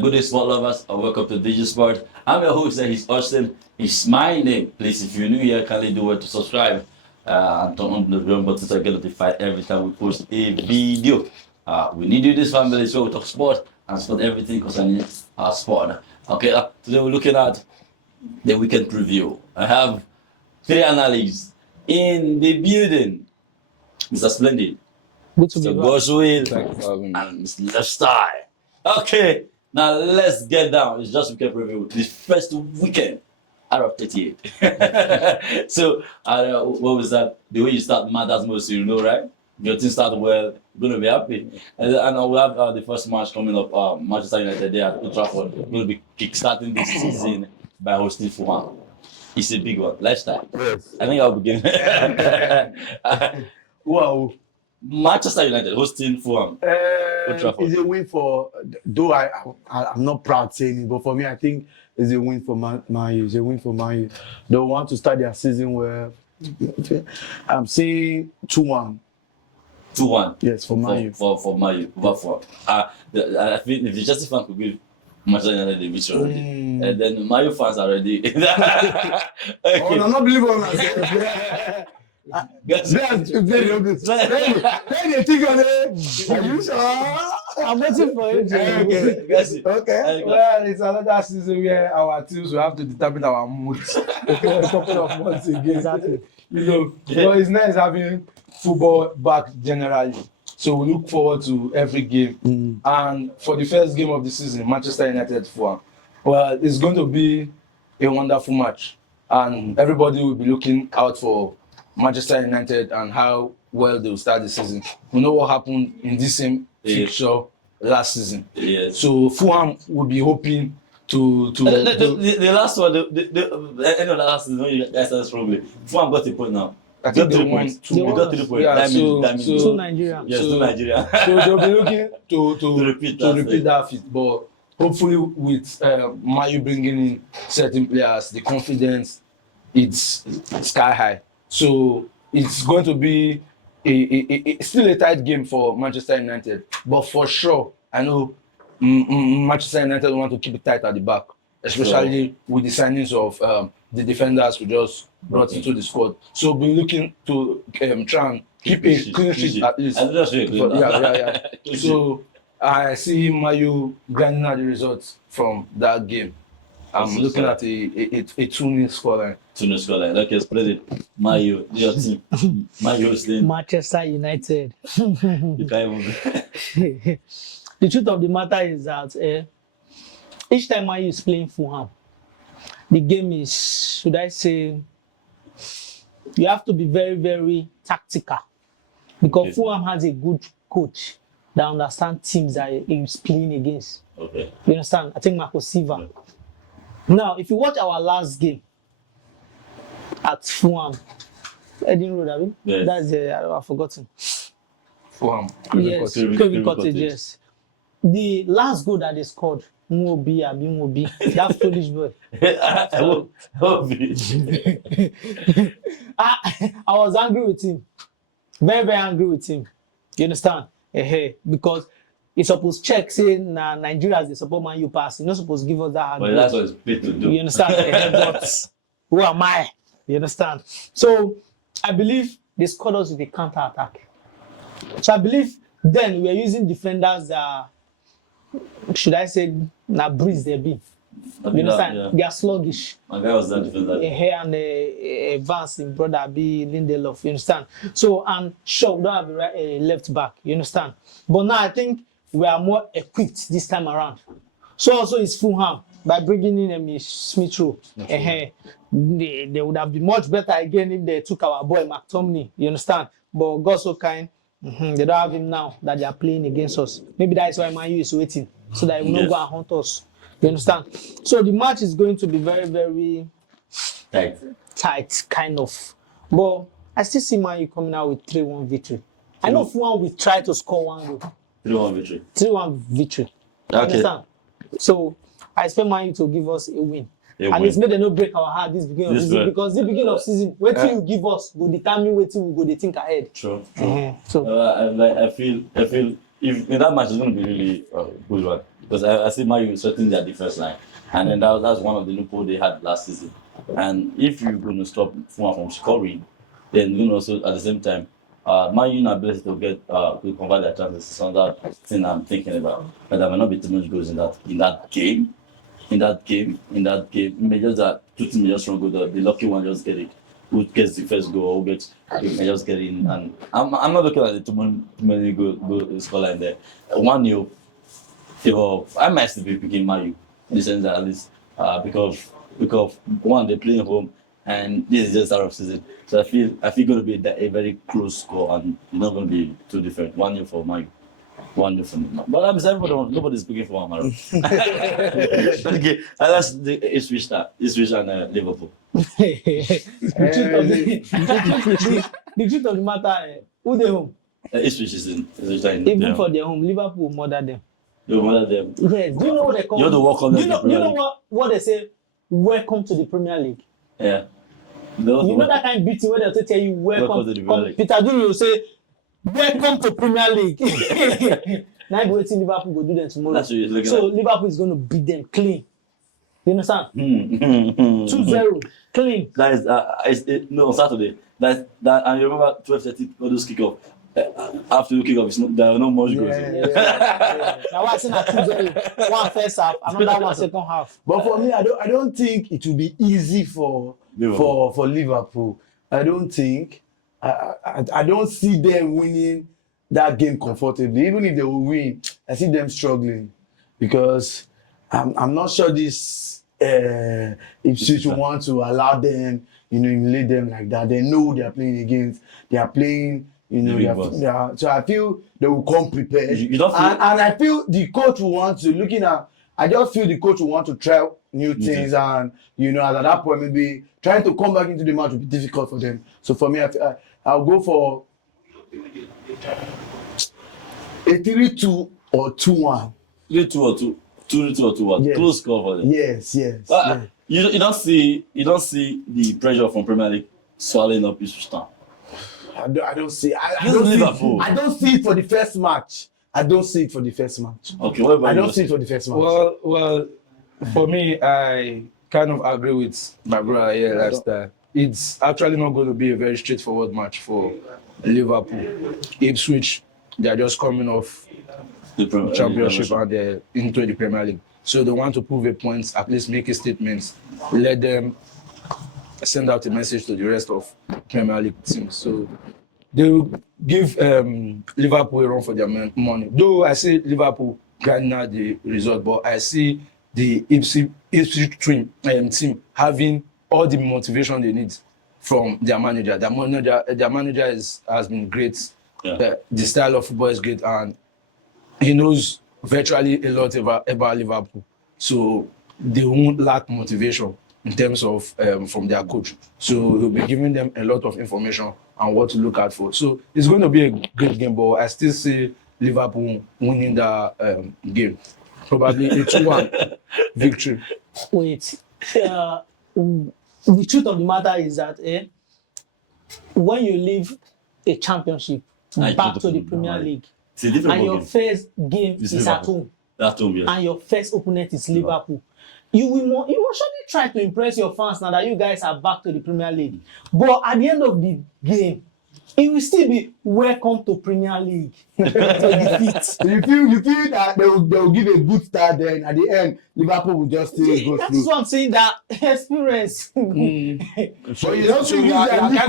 Good day, sport lovers, and welcome to DigiSport. I'm your host, he's Auatin. It's my name. Please, if you're new here, kindly do it to subscribe and turn on the bell button so you get notified every time we post a video. We need you, this family, so we talk sport and sport everything concerning our sport. Okay, today we're looking at the weekend preview. I have 3 analysts in the building. Mr. Splendid, Good to be Mr. back. Godswill, and Mr. Lifestyle. Okay, now let's get down. It's just weekend preview. This first weekend out of 38. So, what was that? The way you start matters most, you know, right? Your team start well, you're going to be happy. And we'll have the first match coming up, Manchester United there at Old Trafford. We're going to be kickstarting this season by hosting Fulham. It's a big one. Lifestyle. Yes. I think I'll begin. Wow. Manchester United hosting Fulham. It's a win for, though I'm not proud saying it, but for me, I think it's a win for Man U. It's a win for Man U. They want to start their season well. I'm saying 2-1. 2-1. Yes, for Man U. For Man U. I think if the Chelsea fan could give Manchester United the victory already, and then Man U fans are ready. Okay. Oh, I'm not believing on that. Guys, Then they think on it. Are you sure? I'm waiting for you. Okay. guys, Okay. Well, it's another season where our teams will have to determine our moods a couple of months again. Exactly. You know, but it's nice having football back generally. So we look forward to every game. And for the first game of the season, Manchester United Fulham, well, it's going to be a wonderful match. And everybody will be looking out for Manchester United and how well they will start the season. We know what happened in this same fixture last season. yes. So Fulham will be hoping to The last one, the end of the last season, you guys had probably. Fulham got a point now. I think Got they 3 won points. two. They got 3 points. Yeah, That means To Nigeria. yes, to Nigeria. So they'll be looking to repeat that feat. But hopefully with Mayu bringing in certain players, the confidence it's sky high. So it's going to be still a tight game for Manchester United. But for sure, I know Manchester United want to keep it tight at the back, especially with the signings of the defenders we just brought into the squad. So we're looking to try and keep a clean sheet at least. I think that's really good. Yeah. So I see Mayu grinding out the results from that game. I'm looking at a 2-0 scoreline. 2-0 scoreline. Okay, Splendid. Mayu, your team. Mayu hosting. Manchester United. You can't even. The truth of the matter is that each time Man U is playing Fulham, the game is, should I say, you have to be very, very tactical. Because Fulham has a good coach that understands teams that he's playing against. Okay. You understand? I think Marco Silva. Now, if you watch our last game at Fulham, Eden Road, have you? Yes. That's I've forgotten. Fulham. Yes, Craven Cottage, yes. The last goal that they scored, Mobi, that foolish boy. I was angry with him. Very, very angry with him. You understand? Because he's supposed to check saying Nigeria as the support Man U pass. He's not supposed to give us that. But that's what it's paid to do. You understand? But who am I? You understand? So I believe they scored us with a counter attack. So I believe then we are using defenders should I say breeze they be. You understand? Yeah. They are sluggish. My guy was that defender. And Vance, in brother B Lindelof. You understand? So and Shaw don't have a left back. You understand? But now I think we are more equipped this time around. So also it's Fulham by bringing in Smith Rowe. They would have been much better again if they took our boy McTominay. You understand? But God so kind. They don't have him now that they are playing against us. Maybe that is why Man U is waiting so that he will not go and hunt us. You understand? So the match is going to be very, very tight, kind of. But I still see Man U coming out with 3-1 victory. I know Fulham will try to score 1 goal. 3-1 victory. 3-1 victory. Okay. Understand? So I expect Man U to give us a win. It's made them not break our heart this beginning of season because this beginning of season, what you give us will determine what we go to think ahead. True. So I feel if in that match it's going to be really good one. because I see Man U strengthening their defense line, and then that's one of the loopholes they had last season. And if you're going to stop Fulham from scoring, then you know also at the same time, Man U ability to get to convert their chances is another thing I'm thinking about. But there may not be too much goals in that game. It may just that two teams just run good. The lucky one just get it. Who gets the first goal? May just get in. And I'm not looking at the too many goal scoreline there. 1-0. I might still be picking Man U in the sense that at least because one, they play at home and this is just start of season. So I feel going to be a very close score and not going to be too different. 1-0 for Man U. 1-0 for me. But I'm saying for the one, nobody's picking for one. Okay, that's the Ipswich and Liverpool. The truth of the matter, who they home? Ipswich is in. Even for their home, Liverpool murder them. You murder them. Yes. Do you know what they call? You're the welcome. You know what they say? Welcome to the Premier League. Yeah. You know that kind of beating where they'll tell you welcome to the Premier League. Peter Duru will say welcome to Premier League. Now we're waiting Liverpool go do them tomorrow. That's what you're looking so at. Liverpool is going to beat them clean. You understand? 2-0 clean. That is on Saturday. That and you remember 12:30 all those kickoff. After the kickoff, there are no much goals. Now what's in at 2-0? One first half, another one second half. But for me, I don't think it will be easy for Liverpool. I don't think. I don't see them winning that game comfortably. Even if they will win, I see them struggling because I'm not sure this Ipswich want to allow them, emulate them like that. They know they are playing against. They are playing, so I feel they will come prepared. You don't feel and I feel the coach will want to I just feel the coach will want to try new things and at that point maybe trying to come back into the match will be difficult for them. So for me, I'll go for a 3-2 or 2-1. 3-2 or 2-1. Yes. Close score for them. Yes. You don't see the pressure from Premier League swallowing up Ipswich Town. I don't see. I don't see it for the first match. Okay, what about I don't you? see it for the first match. Well, for me, I kind of agree with my brother here last time. It's actually not going to be a very straightforward match for Liverpool. Ipswich, they are just coming off the championship and they're into the Premier League. So they want to prove a point, at least make a statement, let them send out a message to the rest of Premier League teams. So they will give Liverpool a run for their money. Though I say Liverpool garner the result, but I see the Ipswich team having all the motivation they need from their manager. Their manager has been great. Yeah. The style of football is great, and he knows virtually a lot about Liverpool. So they won't lack motivation in terms of from their coach. So he'll be giving them a lot of information on what to look out for. So it's going to be a great game, but I still see Liverpool winning the game. Probably a 2-1 victory. Wait. The truth of the matter is that when you leave a championship back to the Premier League, and your first game is at home, and your first opponent is Liverpool, you will surely try to impress your fans now that you guys are back to the Premier League. But at the end of the game, it will still be welcome to Premier League. To defeat. You feel that they will give a good start, then at the end Liverpool will just still go That's through. what I'm saying, that experience. So you don't So think you are that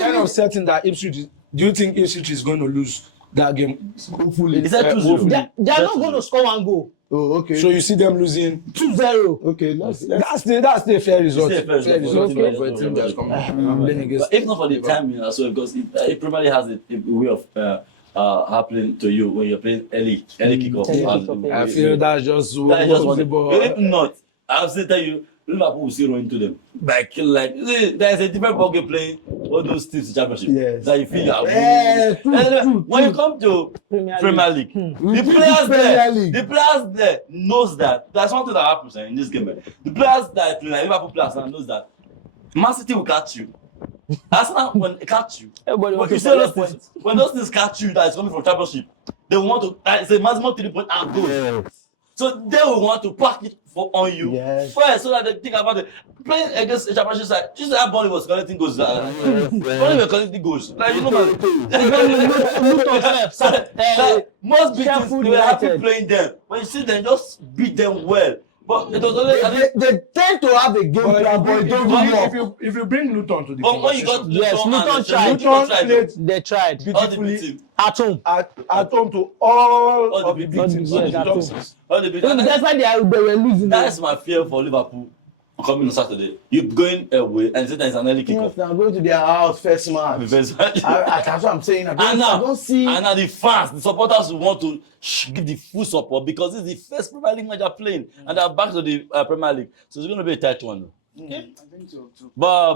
kind of certain that Ipswich is. Do you think Ipswich is going to lose that game? hopefully. Is that 2-0? They are not going to score one goal. Oh, okay. So you see them losing 2-0. Okay, that's That's the fair result. It's a fair result. For a team that's coming playing against. But if not for the timing as well, because it probably has a way of happening to you when you're playing early kickoff. Early kickoff, I feel that's just what the ball. If not, I'll say tell you, Liverpool will still run into them. Like there's a different ball game playing all those teams in championship. Yes. That you feel you are true. when you come to Premier League, the players there knows that. That's one thing that happens in this game. The players that play, like Liverpool players knows that Man City will catch you. Arsenal when they catch you. But you say those things, when those things catch you that is coming from championship, they want to it's a maximum 3 point and goal. So they will want to pack it on you Yes. first, so that they think about it. Playing against a championship side, just that Bonnie was collecting goals. Bonnie was collecting goals. Like you know, Luton most big teams Sheffield they were happy United. playing them. When you see them, just beat them well. But it was always. I think, They tend to have a game plan, but it don't really work. if you bring Luton to the but when you got conversation, Yes, Luton and tried. Luton played They tried all the big beautifully teams. at home. at home to all All the of the big big teams. teams. the Yes, top at six. All the big Even that's why they were losing. That's my fear for Liverpool coming on Saturday. You're going away and say there's an early Yes, kickoff. now going to their house first match. Because That's what I'm saying. I and don't see. now the fans, the supporters will want to give the full support because it's the first Premier League match they're playing and they're back to the Premier League. So it's going to be a tight one. Though. I think so too. But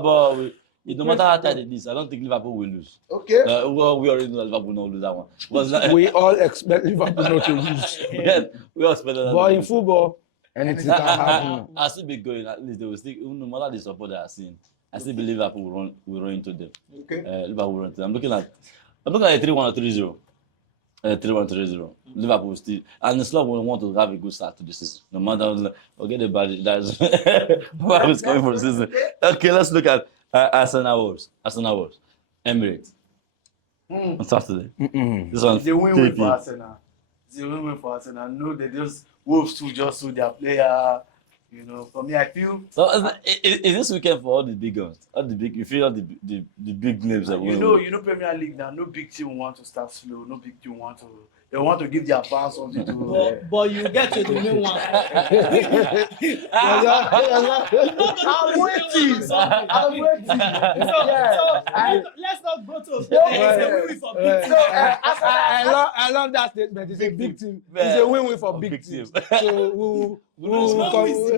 no matter how tight it is, I don't think Liverpool will lose. Okay. Well, we already know that Liverpool will not lose that one. But We all expect Liverpool not to lose. yeah, we all expect that. But in football, anything can happen. I still be going. At least they will still, no matter the support they are seeing, I still believe Liverpool will run into them. Okay. Liverpool will run into them. I'm looking at a 3-1 or 3-0. 3-1, 3-0. Liverpool will still, and the club will want to have a good start to the season. No matter, forget the bad. That's who's coming for the season. Okay, let's look at Arsenal Wolves. Emirates on Saturday. This one. It's a win-win for Arsenal. It's a win-win for Arsenal. No, they just Wolves too just to their player. You know, for me, I feel. So is this weekend for all the big guns? All the big, you feel all the big names that You know, Premier League now. No big team want to start slow. No big team want to. They want to give their fans something to. But you get to the main one. I'm waiting. I'm waiting. Let's not go to I love that statement. It's a big team. It's a win-win for big teams. So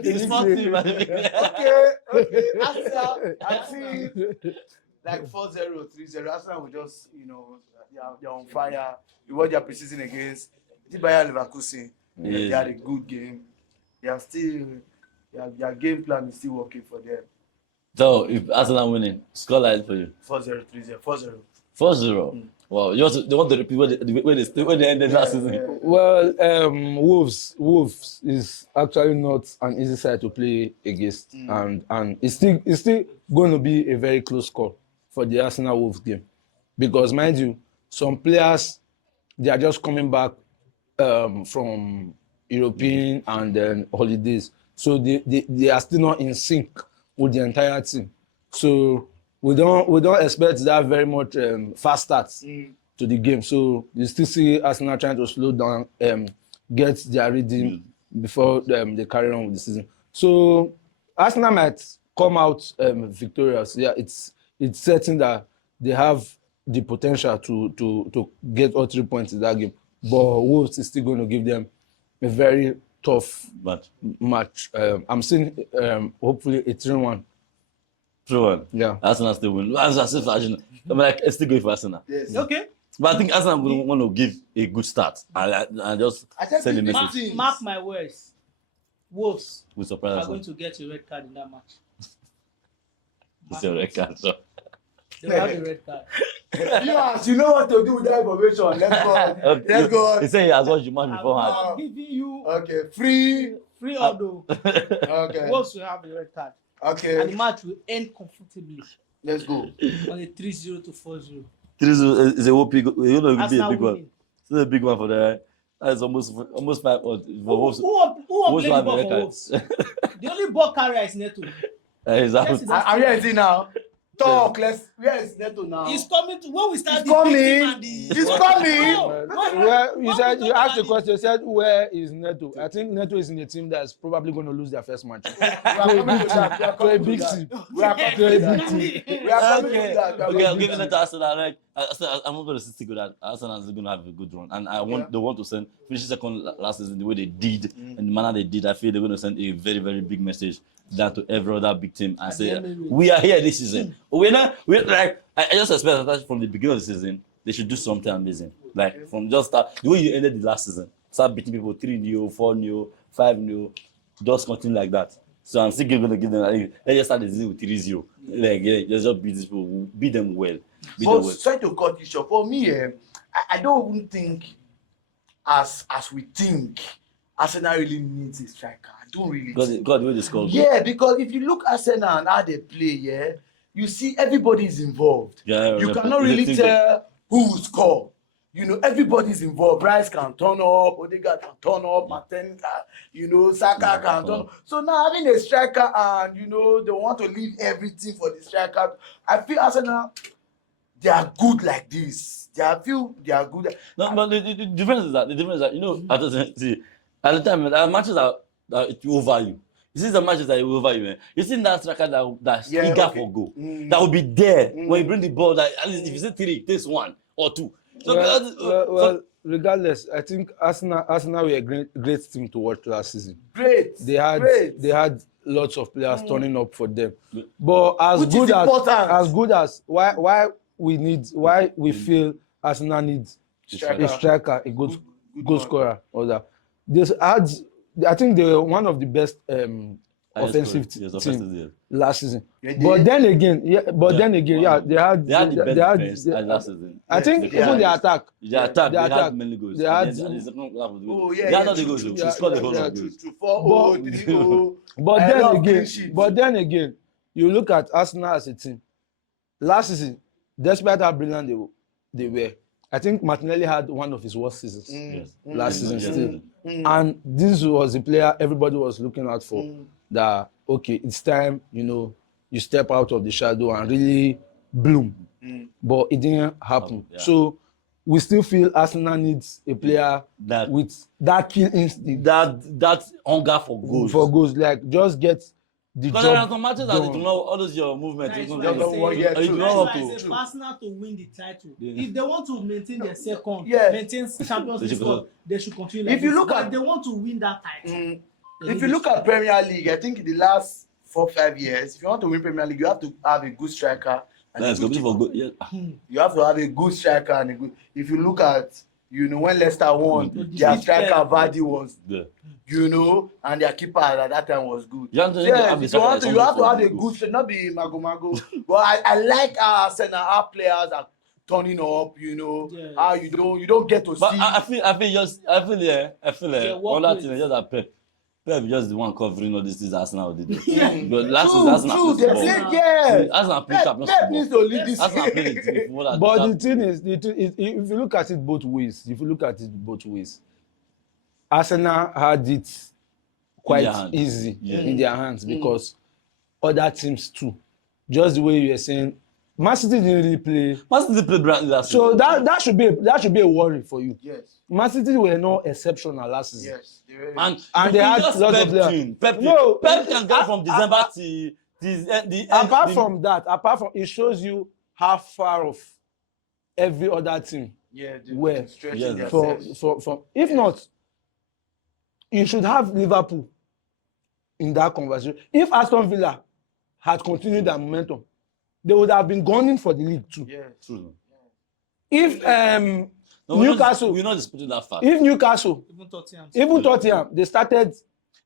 It's small team. Okay. Arsenal, I see like 4-0, 3-0. Arsenal will just, you know, they're on fire. You watch their preseason against Bayer Leverkusen. They had a good game. They are still, their game plan is still working for them. So if Arsenal winning, scoreline for you. 4-0, 3-0, 4-0. 4-0. Wow, they want to repeat when they ended last season. Well, Wolves is actually not an easy side to play against, and it's still going to be a very close call for the Arsenal Wolves game, because mind you, some players they are just coming back from European and then holidays, so they are still not in sync with the entire team. So we don't expect that very much fast starts to the game. So you still see Arsenal trying to slow down, get their rhythm before they carry on with the season. So Arsenal might come out victorious. Yeah, it's certain that they have the potential to get all 3 points in that game. But Wolves is still going to give them a very tough match. I'm seeing hopefully a 3-1. 3-1. Yeah. Arsenal still win. Arsenal still fashion. I'm like, it's still going for Arsenal. Yes. Okay. But I think Arsenal will want to give a good start and just send a message. Mark my words. Wolves We surprise are going Arsenal. to get a red card in that match. It's a red card. So. They will have a red card. Yes, you know what to do with that information. Let's go on. Let's go on. He said he has watched the match beforehand. I'm giving you Okay, free. although Okay. Wolves will have a red card. And the Okay, match will end comfortably let's go. on a 3-0 to 4-0. 3-0 is a whoop. It's going to be a Arsenal big one. winning. It's a big one for the. That's almost 5 for Wolves. Who will Wolves play the have a ball red for card. Wolves? The only ball carrier is Neto. Exactly. Where is he now? Talk. Where is Neto now? He's coming to when we start He's the big coming. team and the. He's coming. Well, you asked the question. You said, where is Neto? I think Neto is in a team that's probably going to lose their first match. We are coming to that. We are To a coming big to team. that. We are coming to that. We are coming to that. We are Okay, I'm coming to giving that. it to Arsenal. Right? I'm not going to stick with that. Arsenal is going to have a good run, and they want to send finish second last season the way they did and the manner they did. I feel they're going to send a very very big message down to every other big team and say we are here this season. We're like I just expect that from the beginning of the season they should do something amazing. Like from just start the way you ended the last season, start beating people 3-0, 4-0, 5-0, just continue like that. So I'm still going to give them. Let's just start the season with 3-0. Like let's just beat these people, beat them well. But sorry to cut you short. For me, I don't even think as we think Arsenal really needs a striker. I don't really think. God will score. Yeah, because if you look Arsenal and how they play, yeah, you see everybody is involved. Yeah, You yeah, cannot it's a really team tell who will score. You know, everybody's involved. Rice can turn up, Odegaard can turn up, Martin can, you know, Saka can turn up. So now having a striker and, you know, they want to leave everything for the striker. I feel Arsenal, they are good like this. I feel they are good. No, but the difference is that you know at the time there are matches that it will over you. You see the matches that it will over you. You see that striker that's eager for goal. That will be there when you bring the ball. That at least if you say 3, it takes 1 or 2. So Well, regardless, I think Arsenal were a great team to watch last season. Great. They had lots of players turning up for them. But Which is important. why we feel Arsenal needs a striker, a good goal scorer, or that. I think they were one of the best offensive team last season. But then again, they had the best defense last season. I think even the attack. They had many goals. They had not the goals. She scored the whole of goals. But then again, you look at Arsenal as a team. Last season, despite how brilliant they were, I think Martinelli had one of his worst seasons last season still. And this was the player everybody was looking out for. That, okay, it's time, you know, you step out of the shadow and really bloom. But it didn't happen. So we still feel Arsenal needs a player with that kill instinct. That hunger for goals. For goals, like just get the job. Because there are some matches that you do not, all those your movements. That is You why I say Arsenal to win the title. If they want to maintain their second, maintain Champions League spot, they should continue like If you this. look But at- if they want to win that title, If you look at Premier League, I think in the last 4-5 years, if you want to win Premier League, you have to have a good striker. And Let's a go good for keeper. good. You have to have a good striker and a good. If you look at, you know, when Leicester won, Mm. their striker Defeat Vardy was, Yeah. you know, and their keeper at that time was good. You have to Yes, have the you have to striker have that's a good striker, not be mago. But I like how Arsenal, our players are turning up. You know, how you don't get to But see. I feel what all that plays? thing is just that Pep just the one covering all these things Arsenal did. But last season True, Arsenal they played played, football. yeah. Arsenal played Pep football. needs to lead this. Arsenal played the football. But the thing is, if you look at it both ways, Arsenal had it quite easy in their hands because other teams too. Just the way you were saying, Man City didn't really play. Man City played brilliantly last So season. that should be a worry for you. Yes, Man City were not exceptional last season. yes. They were- And they had just lots of players. Pep No, can go from December to the end. Apart from it shows you how far off every other team Yeah, were stretching Yes. themselves. from if not, you should have Liverpool in that conversation. If Aston Villa had continued their momentum, they would have been gunning for the league too. Yes. True. If No, Newcastle, we're not disputing that fact. if Newcastle, even Tottenham. they started.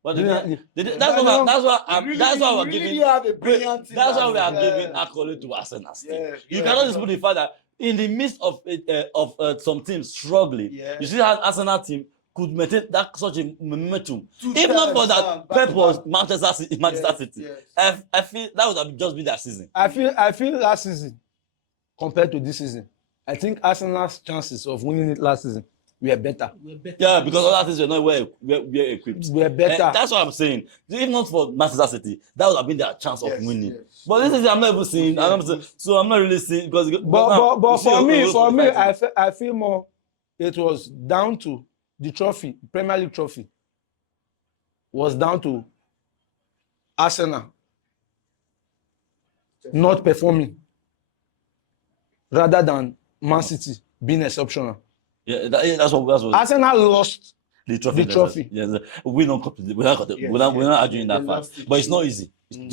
But brilliantly. that's why we're giving. Have a brilliant team. That's why we are giving accolade to Arsenal. You cannot dispute the fact that in the midst of some teams struggling, you see how Arsenal team could maintain that such a momentum. If not for that, Pep was Manchester City. Yes. I feel that would have just been their season. I feel last season compared to this season, I think Arsenal's chances of winning it last season were better. Yeah, because other things were not well equipped. We're better. That's what I'm saying. If not for Manchester City, that would have been their chance of winning. Yes. But this is I'm not even seeing. So I'm not really seeing because. But for me, I feel more. It was down to the trophy, Premier League trophy. Was down to Arsenal not performing, rather than Man City being exceptional. Yeah, that's what. Arsenal lost The trophy. Yes, we don't compete. We're not arguing that fact. But it's not easy. It's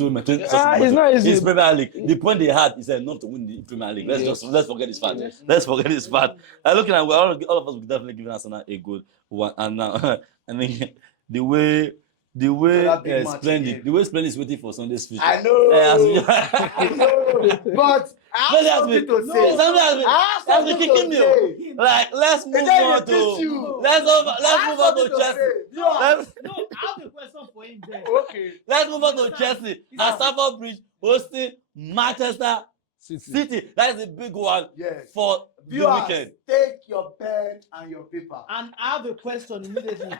not easy. It's Premier League. The point they had is enough to win the Premier League. Let's forget this fact. Let's forget this fact. Looking at all of us, we definitely give Arsenal a good one. And now, I mean, the way the way that big match Splendid, again. the way Splendid is waiting for Sunday's feature. I know. I know. But I have something to say. I have something to kicking say. me. Like, let's move then on they teach to you. let's move have on to something to Chelsea. say. Let's, No, I have a question for him there. Okay. let's move on to Chelsea at Stamford Bridge hosting Manchester City. That is a big one Yes. for the Viewers, weekend. take your pen and your paper. And I have a question immediately.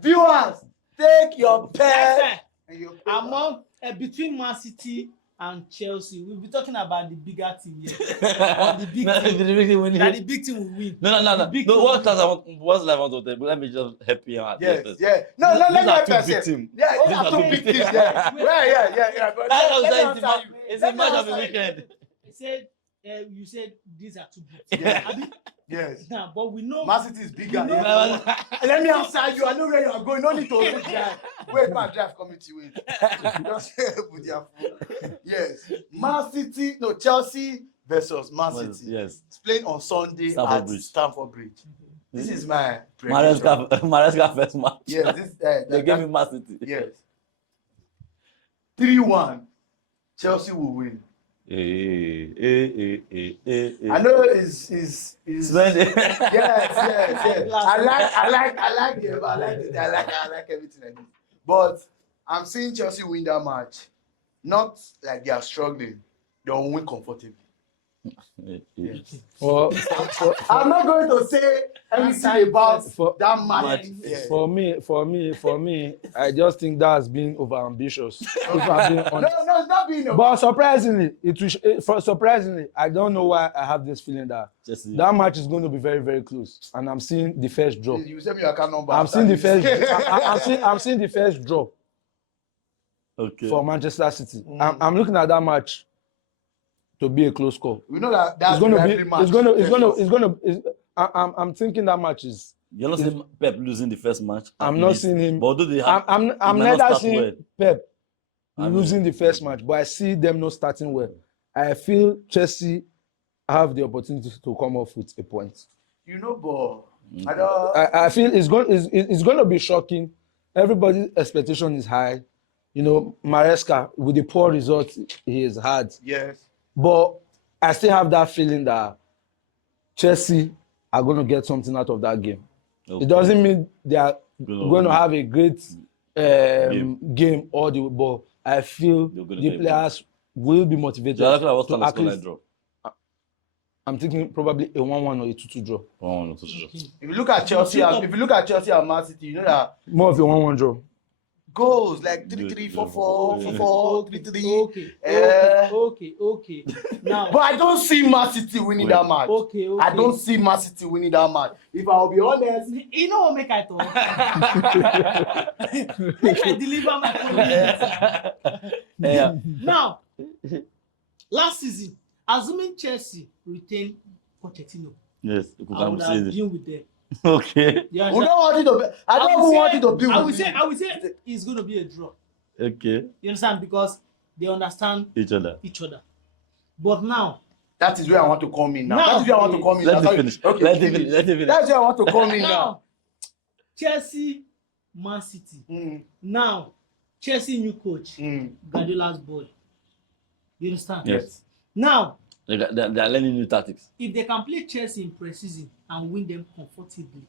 Viewers, take your pen Yes, and your paper. among between Man City and Chelsea, we'll be talking about the bigger team here. Or the big No, team. the big team winning. That the big team will win. No. The big No, team what will class I want? What's I want to tell? But let me just help you out. Yes, first. yeah. No, These let me are help two you big say. teams. Yeah, These these are are two two big big teams. teams. Yeah. But That's what I'm let me saying. answer you. It's a match of the Let me weekend. you said these are two big Yeah. teams. Yes. Nah, but we know. Man City is bigger. We know- Yeah. Let me answer you. I know where you are going. No need to hold drive. Wait, my drive committee. Wait. Just put your phone. Yes. Man City, no, Chelsea versus Man City. Yes. It's playing on Sunday Stamford at Bridge. Stamford Bridge. This is my prediction. Maresca first match. Yes, this They gave me Man City. yes. 3-1. Chelsea will win. I know it's Splendid. yes. I like it. I like everything like this. But I'm seeing Chelsea win that match. Not like they are struggling. They'll win comfortably. For I'm not going to say anything about For- that match. for me, I just think that's being overambitious. If I'm being honest. No, it's not being. But surprisingly, I don't know why I have this feeling that Chelsea. that match is going to be very, very close, and I'm seeing the first drop. You send me your account number. I'm seeing the first. I'm seeing the first drop Okay. for Manchester City. I'm looking at that match to be a close call. We know that that's It's going to the be. rivalry match. I'm thinking that match is. You're not seeing Pep losing the first match. I'm at not least. seeing him. But although they have, I'm might not neither start seeing well. Pep I mean, losing the first match, but I see them not starting well. I feel Chelsea have the opportunity to come off with a point. You know, but I don't. I feel it's going to be shocking. Everybody's expectation is high. You know, Maresca, with the poor results he has had. Yes. But I still have that feeling that Chelsea are going to get something out of that game. Okay. It doesn't mean they are Gonna going to win. have a great game all the way, but I feel They're gonna the get players will be motivated. So I reckon I was to trying to at score least- like draw. I'm thinking probably a 1-1 or a 2-2 draw. Oh, no, so- If you look at Chelsea, and Man City, you know that More of a 1-1 draw. goals like 3-3, 4-4, 4-4, 3-3. Okay. Now, But I don't see Man City winning that match. okay. I don't see Man City winning that match. If I'll be honest, You know what make I talk? Make I deliver my point. Yeah. Now, last season, assuming Chelsea retain Pochettino, Yes, you I would can have say it. been with them. Okay. You we understand? don't want it to be. I don't even want it to be I with would say, me. I would say it's going to be a draw. Okay. You understand? Because they understand Each other. each other. But now, That is where I want to come in now. Now, That is where I want to come in. Let now. me finish. Okay, Let him finish. finish. Let him finish. That's where I want to come in now. now, Chelsea, Man City. Now, Chelsea new coach, Guardiola's boy. You understand? Yes. Now, They are learning new tactics. if they can play Chelsea in pre-season and win them comfortably,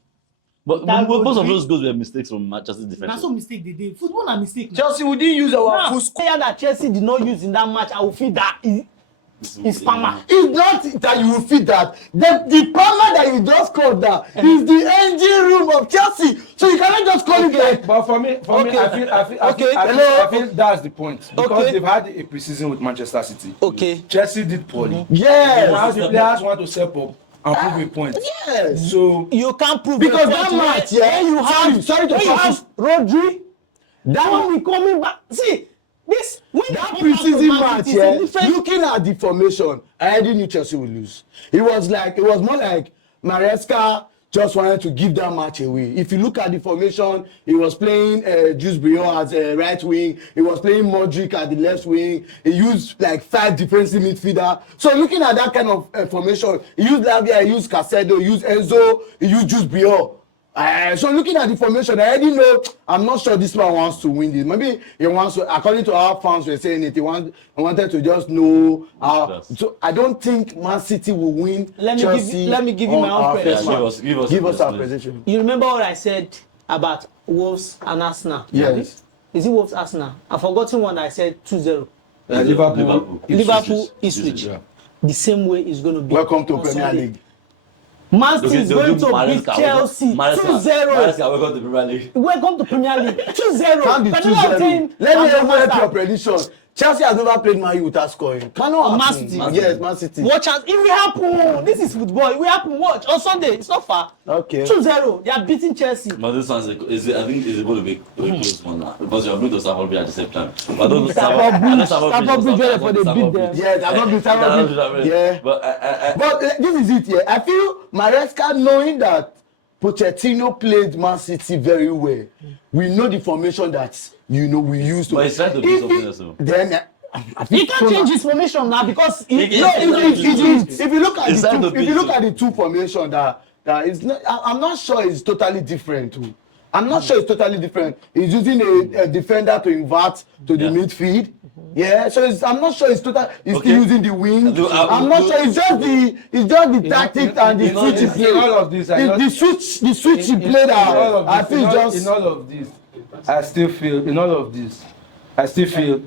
But That would most of be- those goals were mistakes from Manchester defense. that's no mistake they did. Football na mistake now. Chelsea, we didn't use our Now, full squad. player that Chelsea did not use in that match, I will feel that is Palmer. It's not that you will fit that. The Palmer that you just called that is the engine room of Chelsea. So you cannot just call it like. But for me, I feel that's the point. Because they've had a preseason with Manchester City. Okay. Chelsea did poorly. Yes. Now the players want to step up and prove a point. Yes. So You can't prove Because a that point match, when yeah. you have Sorry to when you cut have Rodri, that one be coming back. See, this when that you come back to preseason Man match, City, it's a yeah, different- looking at the formation, I already knew Chelsea would lose. It was more like Maresca just wanted to give that match away. If you look at the formation, he was playing Jules Brion as a right wing. He was playing Modric at the left wing. He used like 5 defensive midfielder. So looking at that kind of formation, he used Lavia, he used Casedo, he used Enzo, he used Jules Brion. So looking at the formation, I already know. I'm not sure this man wants to win this. Maybe he wants to, according to our fans were saying it. He wanted to just know how. So I don't think Man City will win. Let me give you my own prediction. Give us our prediction. You remember what I said about Wolves and Arsenal? Yes. Is it Wolves Arsenal? I've forgotten one I said 2-0. Liverpool, Ipswich. Yeah. The same way it's going to be. Welcome to on Premier Sunday. League. Man City is going to beat Chelsea 2-0. Welcome to Premier League. Welcome to Premier League 2-0. Can't be 2-0. Let me help your prediction. Chelsea has never played Man U without scoring. Cannot Man happen. City. Yes, Man City. Watch out. It will happen. This is football. It will happen. Watch. On Sunday. It's not far. Okay. 2-0. They are beating Chelsea. But this one is I think it's going to be a close one now because you are going to Stamford Bridge at the same time. But I don't Stamford Bridge, where they beat them. Yes, I'm not Stamford Bridge. Yeah. But this is it. Yeah, I feel Maresca knowing that Pochettino played Man City very well. We know the formation that we used to. But he's trying to do something else. Then. He can't change his formation now because if you look at the two formation that is not, I'm not sure it's totally different too. I'm not sure it's totally different. He's using a defender to invert to the midfield. Yeah, so I'm not sure it's total. He's still using the wing. I'm not sure. It's just the tactics and the switch he played. All of this, the switch he played. I feel just in all of this. I still feel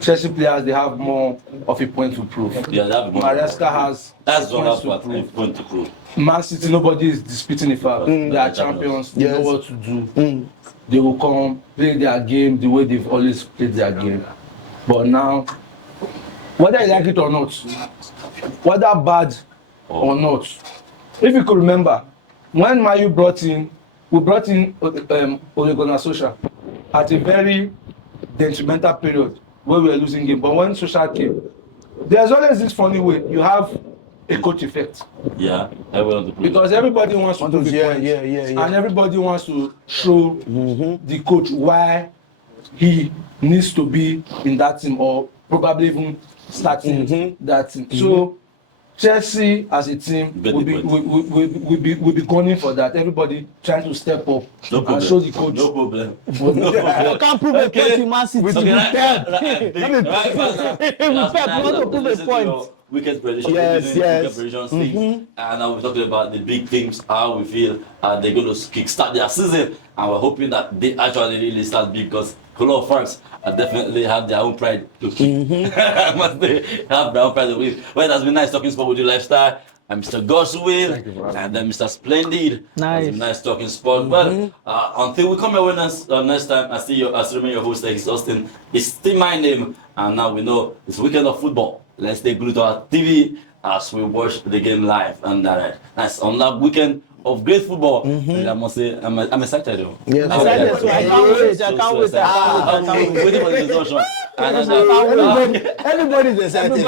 Chelsea players they have more of a point to prove. Yeah, Maresca has point to prove. Man City, nobody is disputing the fact they are champions. They know what to do. They will come play their game the way they've always played their game. But now, whether you like it or not, whether bad or not, if you could remember, when Mayu we brought in Ole Gunnar Solskjaer at a very detrimental period where we were losing game. But when Solskjaer came, there's always this funny way. You have a coach effect. Yeah, everyone because everybody wants to prove a point. And everybody wants to show the coach why he needs to be in that team or probably even starting that team. So Chelsea as a team will be gunning for that. Everybody trying to step up and show the coach. No problem. You can't prove a point in Man City. Weekend prediction. Yes. And now we're talking about the big things, how we feel they're going to kickstart their season, and we're hoping that they actually really start big because a lot of fans definitely have their own pride to keep. Must they have their own pride to win. Well, it has been nice talking sport with you, Lifestyle. I'm Mr. Godswill and then Mr. Splendid. Nice. It's been nice talking sport. Well, until we come here next time, I still remain your host, it's Auatin. It's still my name, and now we know it's weekend of football. Let's stay glued to our TV as we watch the game live and direct. Nice on that weekend of great football. And I must say, I'm excited though. Yes, I can't wait. I'm waiting for the discussion. Everybody's excited.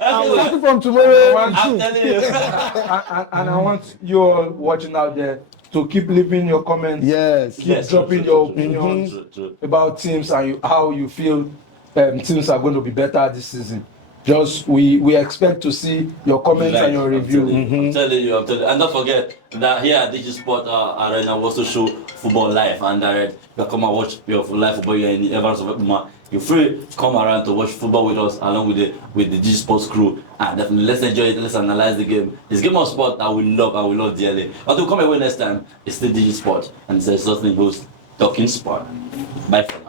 I'm starting from tomorrow. I'm telling you. And I want you all watching out there to keep leaving your comments. Yes. Dropping your opinions about teams and how you feel teams are going to be better this season. Just we expect to see your comments and your review. I'm telling you. And don't forget that here at Digisport Arena we also show football live and direct. You come and watch your live football here in the Evans of Ekuma. You're free to come around to watch football with us along with the Digisports crew. And definitely let's enjoy it, let's analyze the game. It's a game of sport that we love dearly. But we'll come away next time, it's the Digisport and it's a certain host talking sport. Bye for now.